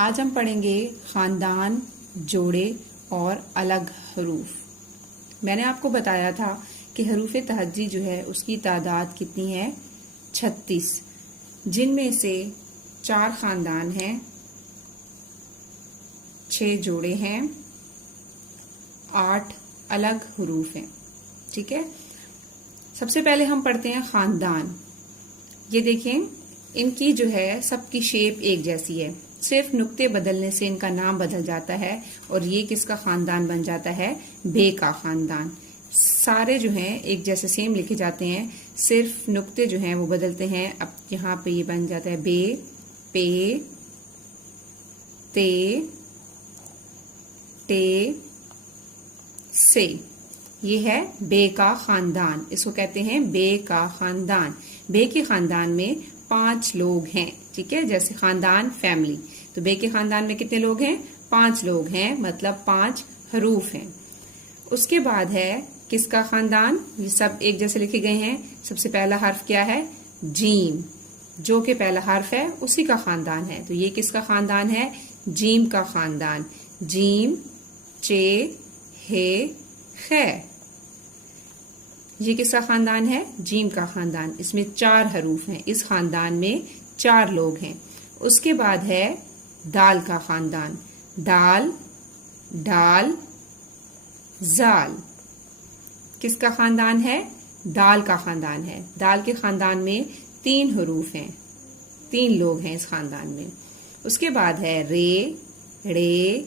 आज हम पढ़ेंगे खानदान, जोड़े और अलग हरूफ। मैंने आपको बताया था कि हरूफ तहज्जी जो है उसकी तादाद कितनी है, 36, जिनमें से 4 खानदान हैं, 6 जोड़े हैं, 8 अलग हरूफ हैं। ठीक है, सबसे पहले हम पढ़ते हैं खानदान। ये देखें, इनकी जो है सबकी शेप एक जैसी है, सिर्फ नुक्ते बदलने से इनका नाम बदल जाता है और ये किसका खानदान बन जाता है, बे का खानदान। सारे जो हैं एक जैसे सेम लिखे जाते हैं, सिर्फ नुक्ते जो हैं वो बदलते हैं। अब यहाँ पे ये बन जाता है बे, पे, ते, टे, से। ये है बे का खानदान, इसको कहते हैं बे का खानदान। बे के खानदान में 5 लोग हैं। ठीक है, जैसे खानदान, फैमिली, तो बे के खानदान में कितने लोग हैं, 5 लोग हैं, मतलब 5 हरूफ हैं। उसके बाद है किसका खानदान, ये सब एक जैसे लिखे गए हैं। सबसे पहला हर्फ क्या है, जीम, जो कि पहला हर्फ है उसी का खानदान है। तो ये किसका खानदान है, जीम का खानदान। जीम, चे, हे, खे, ये किसका खानदान है, जीम का खानदान। इसमें 4 हरूफ हैं, इस खानदान में 4 लोग हैं। उसके बाद है दाल का खानदान। दाल, डाल, जाल, किसका खानदान है, दाल का खानदान है। दाल के खानदान में 3 हरूफ हैं, 3 लोग हैं इस खानदान में। उसके बाद है रे, रे,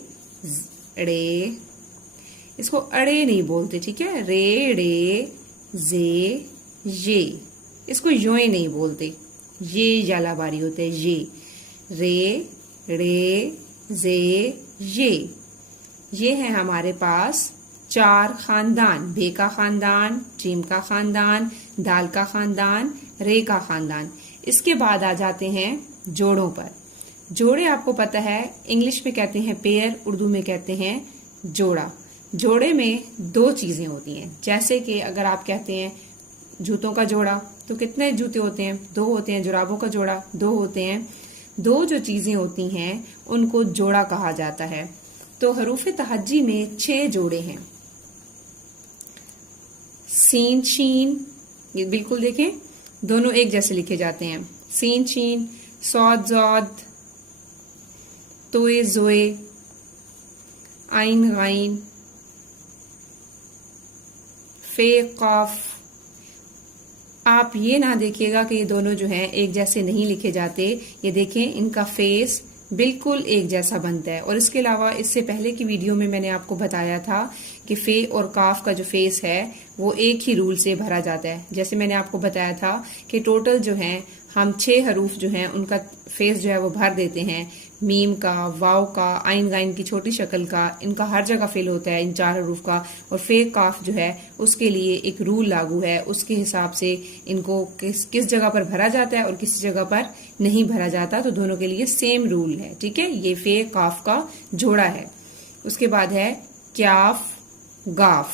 ड़े, इसको अड़े नहीं बोलते। ठीक है, रे, रे, जे, ये, इसको यों नहीं बोलते, ये जालाबारी होते हैं, ये। रे, रे, जे, ये है हमारे पास 4 खानदान, बे का खानदान, जीम का खानदान, दाल का खानदान, रे का खानदान। इसके बाद आ जाते हैं जोड़ों पर। जोड़े आपको पता है, इंग्लिश में कहते हैं पेयर, उर्दू में कहते हैं जोड़ा। जोड़े में 2 चीजें होती हैं, जैसे कि अगर आप कहते हैं जूतों का जोड़ा, तो कितने जूते होते हैं, 2 होते हैं। जुराबों का जोड़ा 2 होते हैं। 2 जो चीजें होती हैं उनको जोड़ा कहा जाता है। तो हरूफ तहज्जी में 6 जोड़े हैं। सीन, शीन, ये बिल्कुल देखें दोनों एक जैसे लिखे जाते हैं। सीन, शीन, सौद, जौद, तोए, जोए, आइन, गाइन, फे, काफ। आप ये ना देखिएगा कि ये दोनों जो हैं एक जैसे नहीं लिखे जाते। ये देखें, इनका फेस बिल्कुल एक जैसा बनता है। और इसके अलावा इससे पहले की वीडियो में मैंने आपको बताया था कि फे और काफ का जो फेस है वो एक ही रूल से भरा जाता है। जैसे मैंने आपको बताया था कि टोटल जो है हम 6 हरूफ जो हैं उनका फेस जो है वो भर देते हैं। मीम का, वाव का, आइन गाइन की छोटी शक्ल का, इनका हर जगह फिल होता है इन 4 हरूफ का। और फे काफ जो है उसके लिए एक रूल लागू है, उसके हिसाब से इनको किस जगह पर भरा जाता है और किसी जगह पर नहीं भरा जाता। तो दोनों के लिए सेम रूल है। ठीक है, ये फे काफ का जोड़ा है। उसके बाद है क्याफ, गाफ,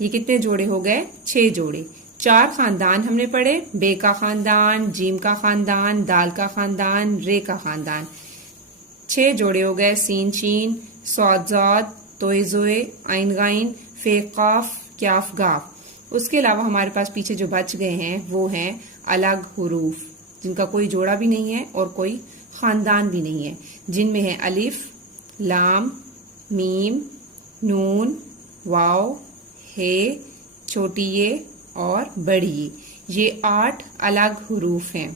ये कितने जोड़े हो गए, 6 जोड़े। 4 खानदान हमने पढ़े, बे का खानदान, जीम का खानदान, दाल का खानदान, रे का खानदान। 6 जोड़े हो गए, सीन, शीन, सौद, जौद, तोए, जोए, आइन, गाइन, फे, काफ, क्याफ, गाफ। उसके अलावा हमारे पास पीछे जो बच गए हैं वो हैं अलग हुरूफ, जिनका कोई जोड़ा भी नहीं है और कोई खानदान भी नहीं है, जिनमें है अलिफ, लाम, मीम, नून, वाव, हे, छोटी ये और बड़ी ये 8 अलग हुरूफ हैं।